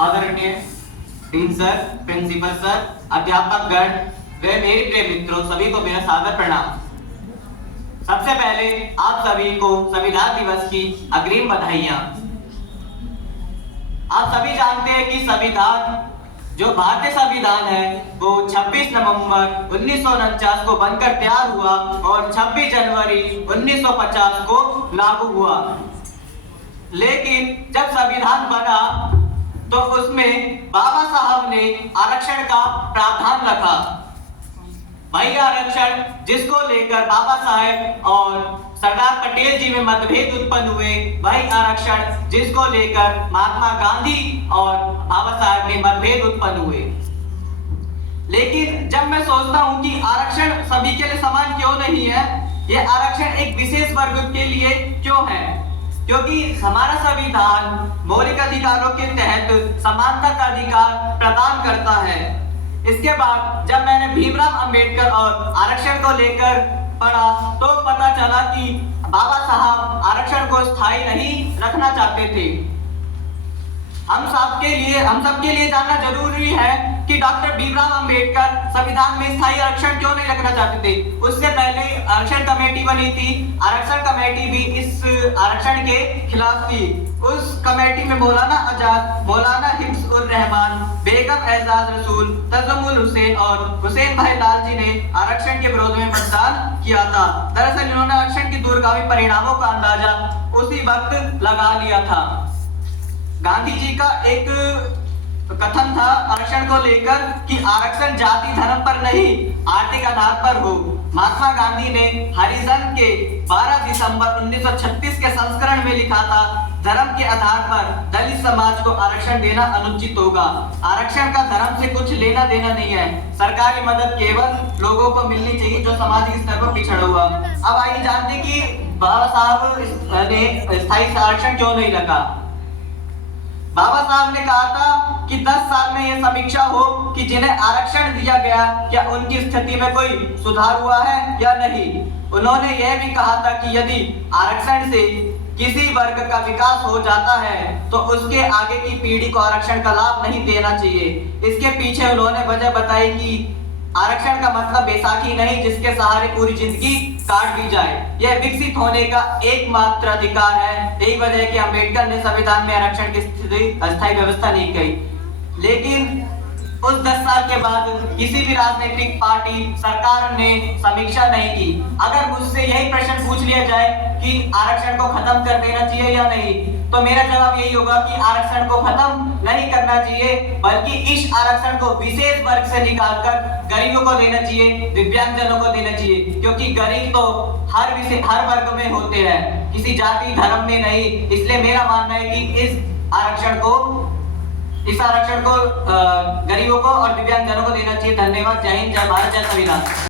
आदरणीय dean sir, principal sir, अध्यापक गण व मेरे प्रिय मित्रों, सभी को मेरा सादर प्रणाम। सबसे पहले आप सभी को संविधान दिवस की अग्रिम बधाइयां। आप सभी जानते हैं कि संविधान, जो भारतीय संविधान है, वो 26 नवंबर 1949 को बनकर तैयार हुआ और 26 जनवरी 1950 को लागू हुआ। लेकिन जब संविधान बना तो उसमें बाबा साहब ने आरक्षण का प्रावधान रखा। वही आरक्षण जिसको लेकर बाबा साहब और सरदार पटेल जी में मतभेद उत्पन्न हुए, वही आरक्षण जिसको लेकर महात्मा गांधी और बाबा साहब में मतभेद उत्पन्न हुए। लेकिन जब मैं सोचता हूं कि आरक्षण सभी के लिए समान क्यों नहीं है, ये आरक्षण एक विशेष वर्ग के लिए क्यों है, क्योंकि हमारा संविधान मौलिक अधिकारों के तहत समानता का अधिकार प्रदान करता है। इसके बाद जब मैंने भीमराव अंबेडकर और आरक्षण को लेकर पढ़ा तो पता चला कि बाबा साहब आरक्षण को स्थायी नहीं रखना चाहते थे। हम सबके लिए जानना जरूरी है कि डॉक्टर भीमराव अंबेडकर संविधान में स्थायी आरक्षण क्यों नहीं रखना चाहते थे। उससे पहले आरक्षण कमेटी बनी थी। आरक्षण कमेटी भी इस आरक्षण के खिलाफ थी। उस कमेटी में मौलाना आजाद, मौलाना हिफ्ज उर रहमान, बेगम एजाज रसूल, तजमुल हुसैन और हुसैन भाई लाल जी ने आरक्षण के विरोध में मतदान किया था। दरअसल इन्होंने आरक्षण के दूरगामी परिणामों का अंदाजा उसी वक्त लगा लिया था। गांधी जी का एक कथन था आरक्षण को लेकर कि आरक्षण जाति धर्म पर नहीं, आर्थिक आधार पर हो। महात्मा गांधी ने हरिजन के 12 दिसंबर 1936 के संस्करण में लिखा था, धर्म के आधार पर दलित समाज को आरक्षण देना अनुचित होगा। आरक्षण का धर्म से कुछ लेना देना नहीं है। सरकारी मदद केवल लोगों को मिलनी चाहिए जो सामाजिक स्तर पर पिछड़ा हुआ। अब आइए जानते हैं कि बाबा साहब ने स्थायी आरक्षण क्यों नहीं रखा। बाबा साहब ने कहा था कि 10 साल में यह समीक्षा हो कि जिन्हें आरक्षण दिया गया क्या उनकी स्थिति में कोई सुधार हुआ है या नहीं। उन्होंने यह भी कहा था कि यदि आरक्षण से किसी वर्ग का विकास हो जाता है तो उसके आगे की पीढ़ी को आरक्षण का लाभ नहीं देना चाहिए। इसके पीछे उन्होंने वजह बताई कि आरक्षण का मतलब बैसाखी नहीं जिसके सहारे पूरी जिंदगी काट दी जाए। यह विकसित होने का एकमात्र अधिकार है। यही वजह है कि अंबेडकर ने संविधान में आरक्षण की अस्थायी व्यवस्था नहीं की। लेकिन उस 10 साल के बाद किसी भी राजनीतिक पार्टी, सरकार ने समीक्षा नहीं की। अगर मुझसे यही प्रश्न पूछ लिया जाए कि आरक्षण को खत्म कर देना चाहिए या नहीं, तो मेरा जवाब यही होगा कि आरक्षण को खत्म नहीं करना चाहिए, बल्कि इस आरक्षण को विशेष वर्ग से निकालकर गरीबों को देना चाहिए, दिव्यांगजनों को देना चाहिए, क्योंकि गरीब तो हर वर्ग में होते हैं, किसी जाति धर्म में नहीं। इसलिए मेरा मानना है कि इस आरक्षण को गरीबों को और दिव्यांगजनों को देना चाहिए। धन्यवाद। जय हिंद, जय भारत, जय संविधान।